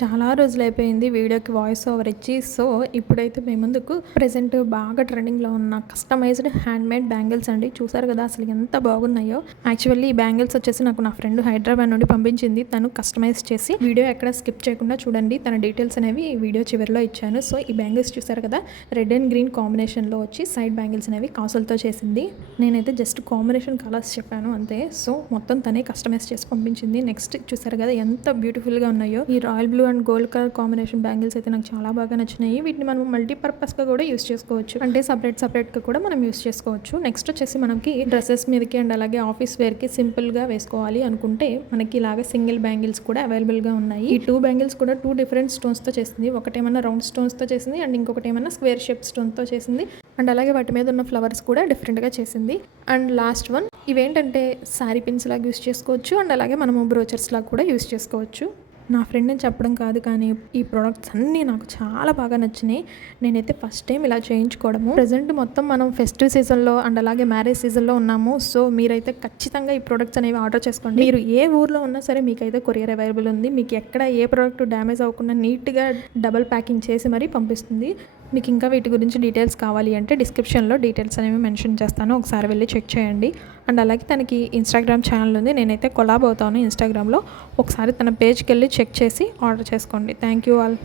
చాలా రోజులైపోయింది వీడియోకి voice over ఇచ్చి. సో, ఇప్పుడైతే మీ ముందుకు ప్రెజెంట్ బాగా ట్రెండింగ్‌లో ఉన్న కస్టమైజ్డ్ హ్యాండ్‌మేడ్ బ్యాంగిల్స్ అండి. చూసారు కదా అసలు ఎంత బాగున్నాయో. యాక్చువల్లీ ఈ బ్యాంగిల్స్ వచ్చేసి నాకు నా ఫ్రెండ్ హైదరాబాద్ నుండి పంపించింది. తను కస్టమైజ్ చేసి వీడియో ఎక్కడ స్కిప్ చేయకుండా చూడండి. తన డీటెయిల్స్ అనేవి వీడియో చివరిలో ఇచ్చాను. సో, ఈ బ్యాంగిల్స్ చూసారు కదా రెడ్ అండ్ గ్రీన్ కాంబినేషన్‌లో వచ్చి సైడ్ బ్యాంగిల్స్ అనేవి కాసులతో చేసింది. నేనైతే జస్ట్ కాంబినేషన్ కలర్స్ చెప్పాను అంతే. సో, మొత్తం తనే కస్టమైజ్ చేసి పంపించింది. నెక్స్ట్ చూసారు కదా ఎంత బ్యూటిఫుల్‌గా ఉన్నాయో. ఈ royal blue and gold colour combination bangles అయితే నాకు చాలా బాగా నచ్చినాయి. వీటిని మనం మల్టీపర్పస్గా కూడా యూస్ చేసుకోవచ్చు. అంటే సపరేట్గా కూడా మనం యూస్ చేసుకోవచ్చు. నెక్స్ట్ వచ్చేసి మనకి డ్రెస్సెస్ మీదకి అండ్ అలాగే ఆఫీస్ వేర్కి సింపుల్గా వేసుకోవాలి అనుకుంటే మనకి ఇలాగే సింగిల్ బ్యాంగిల్స్ కూడా అవైలబుల్గా ఉన్నాయి. ఈ 2 బ్యాంగిల్స్ కూడా 2 డిఫరెంట్ స్టోన్స్తో చేసింది. ఒకటేమన్నా రౌండ్ స్టోన్స్తో చేసింది అండ్ ఇంకొకటి ఏమన్నా స్క్వేర్ షేప్ స్టోన్తో చేసింది. అండ్ అలాగే వాటి మీద ఉన్న ఫ్లవర్స్ కూడా డిఫరెంట్గా చేసింది. అండ్ లాస్ట్ వన్ ఇవేంటంటే శారీ పిన్స్ లాగా యూస్ చేసుకోవచ్చు అండ్ అలాగే మనము బ్రోచర్స్ లాగా కూడా యూస్ చేసుకోవచ్చు. నా ఫ్రెండ్ అని చెప్పడం కాదు కానీ ఈ ప్రోడక్ట్స్ అన్నీ నాకు చాలా బాగా నచ్చినాయి. నేనైతే ఫస్ట్ టైం ఇలా చేయించుకోవడము. ప్రజెంట్ మొత్తం మనం ఫెస్టివ్ సీజన్లో అండ్ అలాగే మ్యారేజ్ సీజన్లో ఉన్నాము. సో మీరైతే ఖచ్చితంగా ఈ ప్రోడక్ట్స్ అనేవి ఆర్డర్ చేసుకోండి. మీరు ఏ ఊర్లో ఉన్నా సరే మీకైతే కొరియర్ అవైలబుల్ ఉంది. మీకు ఎక్కడ ఏ ప్రోడక్ట్ డ్యామేజ్ అవ్వకుండా నీట్గా డబల్ ప్యాకింగ్ చేసి మరీ పంపిస్తుంది. మీకు ఇంకా వీటి గురించి డీటెయిల్స్ కావాలి అంటే డిస్క్రిప్షన్లో డీటెయిల్స్ అనేవి మెన్షన్ చేస్తాను. ఒకసారి వెళ్ళి చెక్ చేయండి. అండ్ అలాగే తనకి ఇన్స్టాగ్రామ్ ఛానల్ ఉంది. నేనైతే కొలాబ్ అవుతాను ఇన్స్టాగ్రామ్లో. ఒకసారి తన పేజ్కి వెళ్ళి చెక్ చేసి ఆర్డర్ చేసుకోండి. Thank you all.